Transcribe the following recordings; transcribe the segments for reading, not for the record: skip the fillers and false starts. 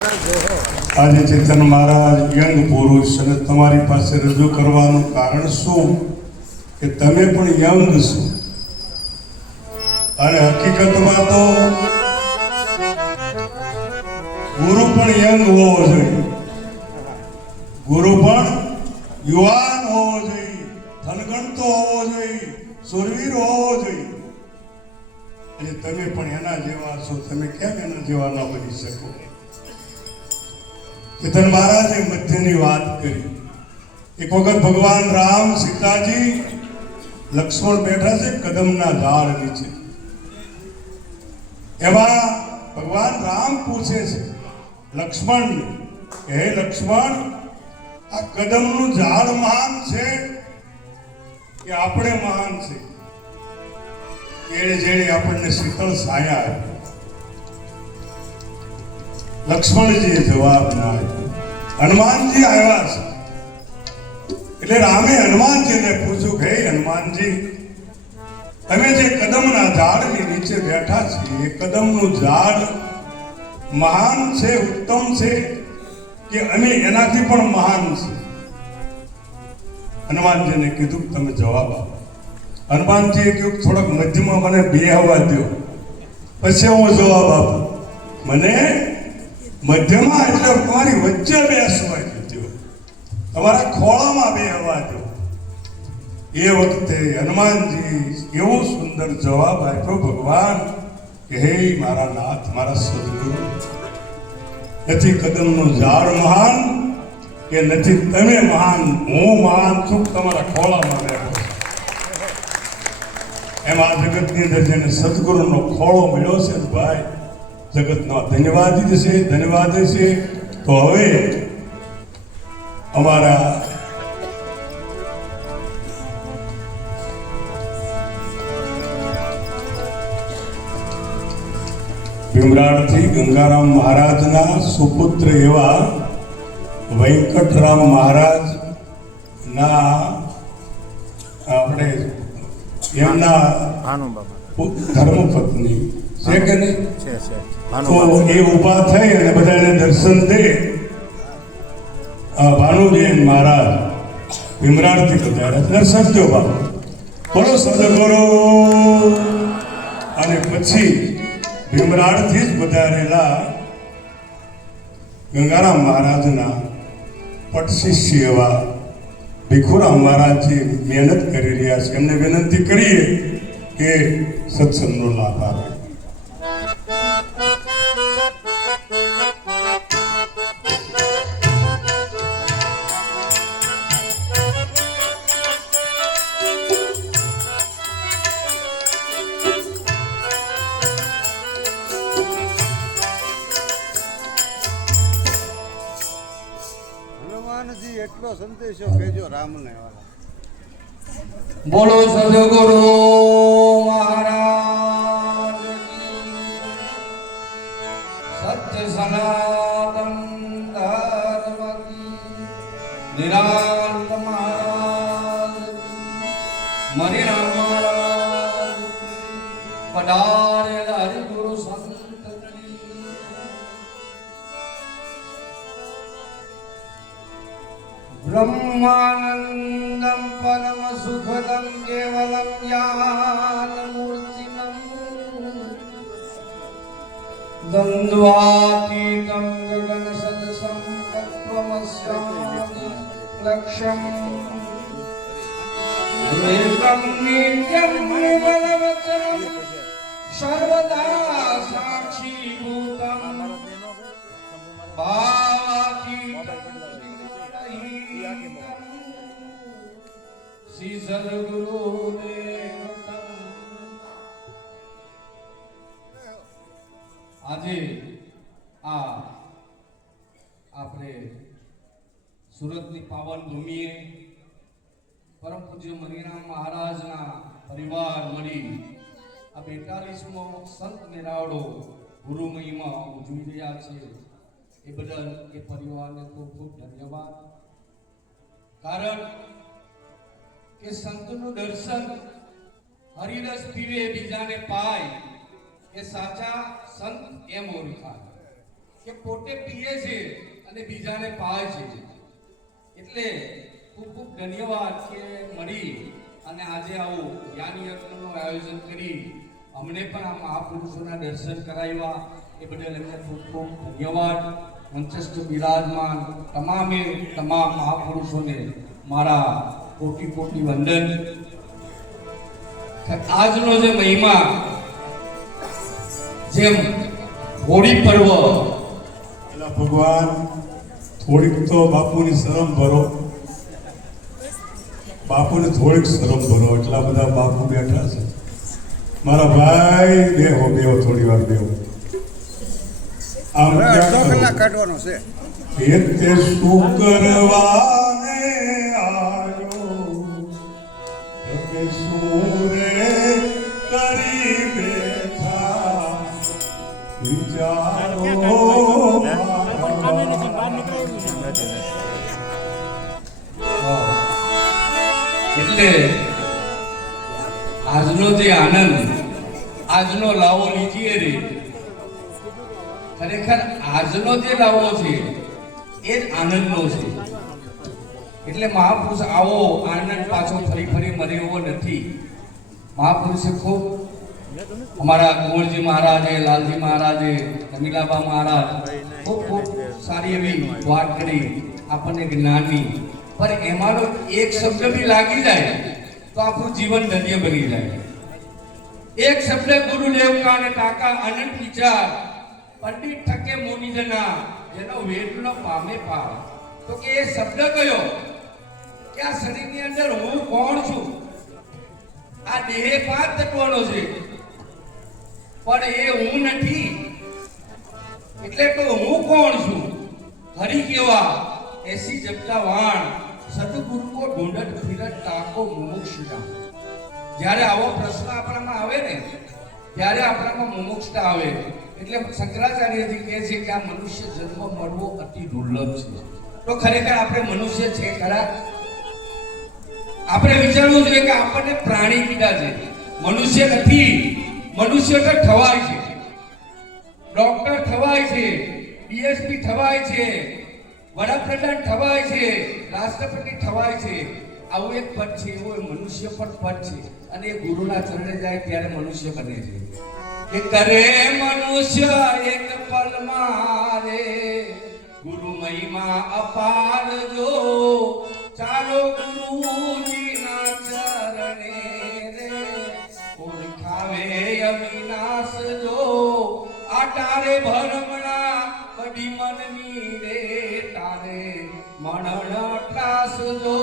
આજે ચેતન મહારાજ યંગ પુરુષ અને તમારી પાસે રજૂ કરવાનું કારણ શું કે તમે પણ યંગ છો અને હકીકતમાં તો ગુરુ પણ યંગ હોવો જોઈએ, ગુરુ પણ યુવાન હોવો જોઈએ, થનગણતો હોવો જોઈએ, સુરવીર હોવો જોઈએ. અને તમે પણ એના જેવા છો, તમે કેમ એના જેવા ન બની શકો? ચેતન મહારાજે મધ્યની વાત કરી. એક વખત ભગવાન રામ, સીતાજી, લક્ષ્મણ બેઠા છે કદમના ઝાડ નીચે. એમાં ભગવાન રામ પૂછે છે લક્ષ્મણને કે હે લક્ષ્મણ, આ કદમનું ઝાડ મહાન છે કે આપણે મહાન છે? જેણે આપણને શીતળ છાયા આપી. લક્ષ્મણજીએ જવાબ ના આપ્યો. હનુમાનજી આવ્યા છે એટલે રામે હનુમાનજીને પૂછ્યું કે હે હનુમાનજી, તમે જે કદમના ઝાડની નીચે બેઠા છીએ એ કદમનું ઝાડ મહાન છે, ઉત્તમ છે કે અમે એનાથી પણ મહાન છે? હનુમાનજીને કીધું તમે જવાબ આપો. હનુમાનજીએ કહ્યું થોડોક મધ્યમાં મને બેહવા દો, પછી હું જવાબ આપું. મને મધ્યમાં એટલે તમારી વચ્ચે બેસવા દો, તમારા ખોળામાં બેહવા દો. એ વખતે હનુમાનજી એવો સુંદર જવાબ આપ્યો ભગવાન કે હે મારા નાથ, મારા સદગુરુ, નથી કદમનું ઝાડ મહાન કે નથી તમે મહાન, હું મહાન છું તમારા ખોળામાં બેઠો. એમાં જગતની અંદર જેને સદગુરુનો ખોળો મળ્યો છે ભાઈ, જગતનો ધન્યવાદ છે, ધન્યવાદ છે. તો હવે અમારા ભીમરાડથી ગંગારામ મહારાજના સુપુત્ર એવા વેંકટરામ મહારાજ ના આપણે એમના ધર્મપત્ની છે કે નહીં, તો એ ઉભા થઈ અને બધાને દર્શન દે. ભાનુબેન મહારાજ ભીમરાડથી પધાર્યા, દર્શન દો બાપુ, બોલો સદગુરુ. અને પછી ભીમરાડથી જ પધારેલા ગંગારામ મહારાજના પટશિષ્ય એવા ભીખુરામ મહારાજજી મહેનત કરી રહ્યા છે. એમને વિનંતી કરીએ કે સત્સંગનો લાભ આપે. એટલો સંદેશો કહેજો રામને. બોલો સદગુરુ મહારાજ, સત્ય સનાતન ધર્મ કી, નિરાંત મહારાજ, મરિરામ મહારાજ, પધારે હરિગુરુ સંત ब्रह्मानंदं परम सुखदं केवलं ज्ञानमूर्तिनं द्वन्द्वातीतं गगन सदसं तत्त्वमस्यामि लक्ष्यम् एकं नित्यं निर्मलवचनं सर्वदा साक्षीभूतं શ્રી સદગુરુ આજે આપણે સુરતની પાવન ભૂમિએ પરમ પૂજ્ય મનીરામ મહારાજના પરિવાર મળી આ 42મો સંત મેળાવડો ગુરુ મહિમા ઉજવી રહ્યા છે. એ બદલ એ પરિવારને ખૂબ ખૂબ ધન્યવાદ. કારણ કે સંતનું દર્શન હરિરસ પીવે બીજાને પાય એ સાચા સંત એમ ઓળખાય. કે પોતે પીએ અને બીજાને પાય છે. એટલે ખૂબ ખૂબ ધન્યવાદ કે મળી અને આજે આવું જ્ઞાન યજ્ઞનું આયોજન કરી અમને પણ આ મહાપુરુષોના દર્શન કરાવ્યા એ બદલ એમને ખૂબ ખૂબ ધન્યવાદ. મંચસ્થ બિરાજમાન તમામે તમામ મહાપુરુષોને મારા કોટી કોટી વંદન. આજનો જે મહિમા જેમ હોળી પર્વ, એટલે ભગવાન થોડીક તો બાપુની શરમ ભરો, બાપુને થોડીક શરમ ભરો. એટલા બધા બાપુ બેઠા છે. મારા ભાઈ બેહો બેહો, થોડી વાર બેહો. આમ હવે અડધો ક્યાં કલાક કાઢવાનો છે. એ તે શું કરવાને આવ્યો, તમે શું રે કરી બેઠા, વિચારો એટલે આજનો જે આનંદ, આજનો લાવો લીજીએ રે, ખરેખર આજનો જે લાવો છે એ જ આનંદનો છે. એટલે મહાપુરુષ આવો આનંદ પાછો ફરી ફરી મળે એવો નથી. મહાપુરુષે ખૂબ અમારા કુંવરજી મહારાજે, લાલજી મહારાજે, રમીલાબા મહારાજ ખૂબ ખૂબ સારી એવી વાત કરી આપણને જ્ઞાનની. પણ એમાંનો એક શબ્દ બી લાગી જાય તો આપણું જીવન ધન્ય બની જાય. એક શબ્દ ગુરુદેવ કા ને ટાકા અનંત વિચાર, પંડિત ઠકે મુનિજના, જેનો વેદ નો પામે પાર. તો કે એ શબ્દ કયો કે આ શરીરની અંદર હું કોણ છું? આ દેહ 5 તત્વનો છે પણ એ હું નથી. એટલે તો હું કોણ છું? હરી કેવા એસી જપતા વાણ, સદગુરુ કો ઢૂંઢત ફિરત તાકો મુમુક્ષુતા. જ્યારે આવો પ્રશ્ન આપણામાં આવે ને ત્યારે આપણામાં મુમુક્ષતા આવે. એટલે શંકરાચાર્યજી કહે છે કે આ મનુષ્ય જન્મ મળવો અતિ દુર્લભ છે. તો ખરેખર આપણે મનુષ્ય છે ખરા? આપણે વિચારવું જોઈએ કે આપણને પ્રાણી કીધા છે, મનુષ્ય નથી. મનુષ્ય તો થવાય છે, ડોક્ટર થવાય છે, ડીએસપી થવાય છે, વડાપ્રધાન થવાય છે, રાષ્ટ્રપતિ થવાય છે. આવું એક પદ છે, એવું મનુષ્ય પણ પદ છે. અને એ ગુરુના ચરણે જાય ત્યારે મનુષ્ય બને છે. કે કરે મનુષ્ય એક પલ મારે, ગુરુ મહિમા અપાર જો, ચાલો ગુરુજીના ચરણે રે, ઓળખાવે અવિનાશ જો, આ તારે ભરમણા બડી મનની રે, તારે મનણ ત્રાસ જો.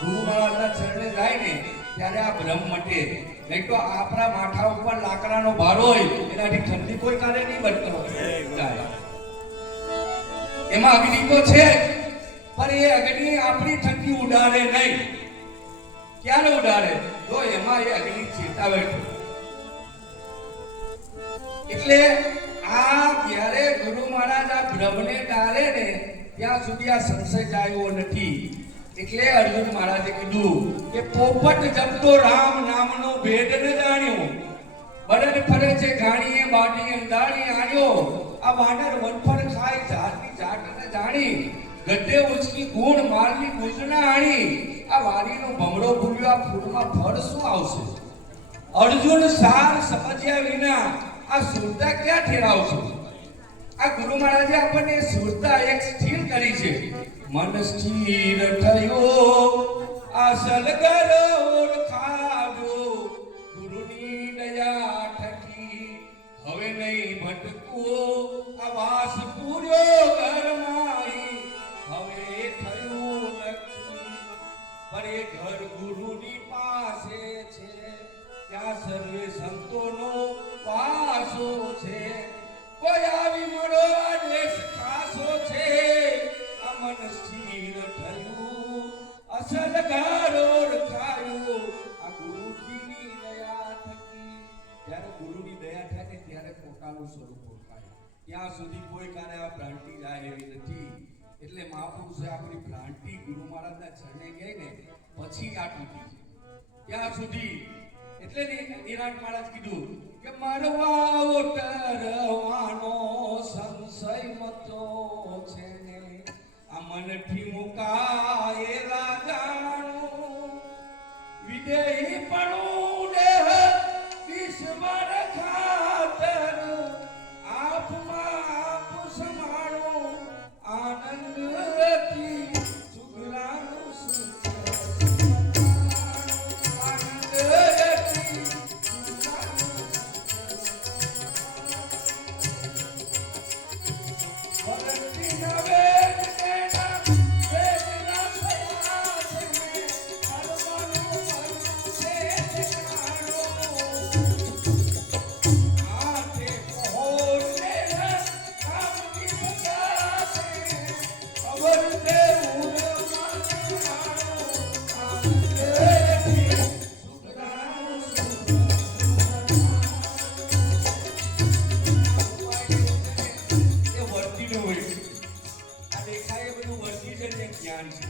ગુરુ મહારાજના ચરણે જાય ને ત્યારે આ ભ્રમ મટે. નહીં તો આપણા માથા ઉપર લાકડાનો ભાર હોય એનાથી ઠંડી કોઈ કાલે નહીં બનતો જાય. એમાં અગ્નિ તો છે પણ એ અગ્નિ આપણી ઠંડી ઉડાડે નહીં. ક્યારે ઉડાડે? તો એમાં એ અગ્નિ ચેતાવે. એટલે આ જ્યારે ગુરુ મહારાજ આ ભ્રમને ટાળે ને ત્યાં સુધી આ સંશય જાય નથી. એટલે અર્જુન મહારાજે કીધું કે પોપટ જપતો રામ નામનો ભેદ ન જાણ્યો, બળદ ફરે છે ગાણીએ બાટી અંધાણી આણ્યો. આ વાનર વનફળ ખાય જાતની જાત ન જાણી, ગઢે ઉચકી ગુણ મારની ગુજના આણી. આ વાડીનો ભમરો ભૂલ્યો, આ ફૂલમાં ફળ શું આવશે? અર્જુન સાર સમજ્યા વિના આ સુરતા ક્યાં ઠેરાવશો? આ ગુરુ મહારાજે આપણને સુરતા એક સ્થિર કરી છે. મન સ્થિર થયો અસલ કર ઓળખાવ્યો, ગુરુની દયા થકી હવે નહીં ભટકવો. આ વાસ પૂર્યો ઘરમાઈ હવે થયું નક્કી, પણ એ ઘર ગુરુની પાસે છે, ત્યાં સર્વે સંતોનો વાસો છે. કોઈ આવી મળો આ દેશ ખાસો છે, મન સ્થિર થયું અસલ ઘર ઓળખાયું. આ ગુરુજીની દયા થકી, જ્યારે ગુરુની દયા થાય ને ત્યારે પોતાનું સ્વરૂપ ઓળખાય. ત્યાં સુધી કોઈ કારે આ ભ્રાંતિ જાય એવી નથી. એટલે મહાપુરુષે આપણી ભ્રાંતિ ગુરુ મહારાજના ચરણે ગઈ ને પછી આ તૂટી છે. ત્યાં સુધી એટલે નિરાંત મહારાજ કીધું કે મરવા ઉતરવાનો સંશય મતો છે ને, નથી મુકાયેલા જાણું વિદેહી પણ દેહ વિશ્વર ખાતર આપમાં આપ સમાણું આનંદથી સુગરાનું સુખ આનંદથી સુગરાનું વરતી નવે જ્ઞાન છે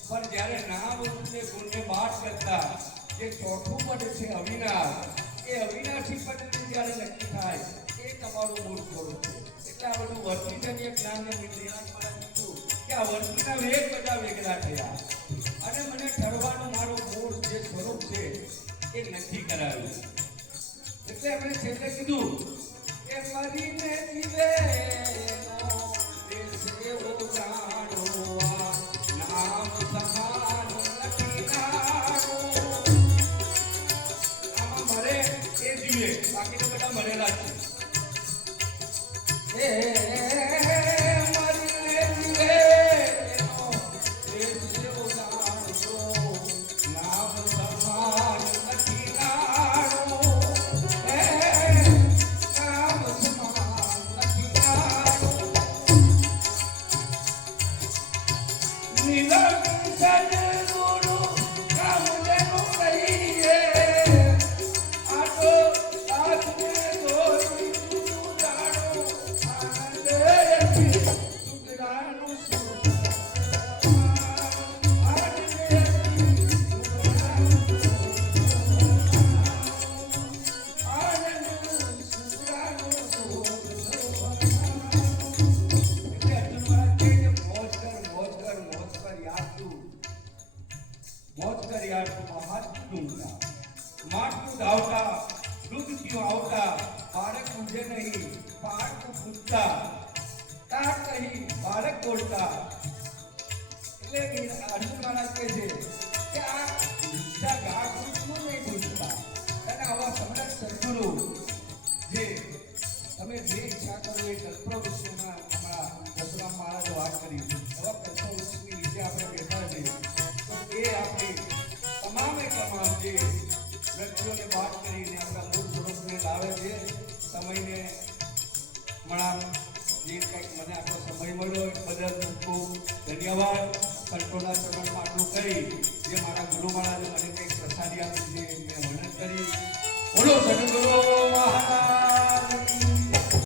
પણ જ્યારે નામ રૂપને ગુણને બાદ કરતા જે ચોથું પદ છે અવિનાશ એ અવિનાશી પદને જ્યારે નક્કી થાય એ તમારું મૂળ સ્વરૂપ છે એટલે આ બધું વર્તિજન્ય જ્ઞાનને નિર્ણાયક મારા કીધું કે આ વર્તિના વેગ બધા વેગળા થયા અને મને ઠરવાનું મારું મૂળ જે સ્વરૂપ છે એ નક્કી કરાવ્યું એટલે એમણે છેલ્લે કીધું કે મરીને જીવે દેશ એવો જાણો નામ સમાન નથી નાનો આમાં મરે એ જીવે બાકી તો બધા મરેલા છે મરીને જીવે એનો દેશ એવો જાણો નામ સમાન નથી નાનો નામ સમાન નથી નાનો નિરંજન ગુરુ રામદેવ કહીએ આટો સાધને દોરી તું જાણો આનંદ સુગરાનું સુખ માટલું ધાવતા દૂધ પીવા આવતા બાળક પૂજે નહીં પાડકું પૂજતા તાટ કહી બાળક બોલતા એટલે અર્જુન મહારાજ કહે છે કે આ વિદ્યા ગા પૂજવું નહીં પૂજતા અને આવા સમરસ સદગુરુ જે તમે જે ઈચ્છા કરો એ કલ્પરો વિષયમાં અમારા દસરામ મહારાજે વાત કરી એવા કલ્પરો વિષયની નીચે આપણે બેઠા છીએ તો એ આપણી તમામે તમામ જે વ્યક્તિઓને વાત કરીને આપણા મૂળ સ્વરૂપને લાવે છે સમયને મળા જે કંઈક મને આટલો સમય મળ્યો એ બદલ ખૂબ ખૂબ ધન્યવાદ સંતોના ચરણમાં આટલું કરી જે મારા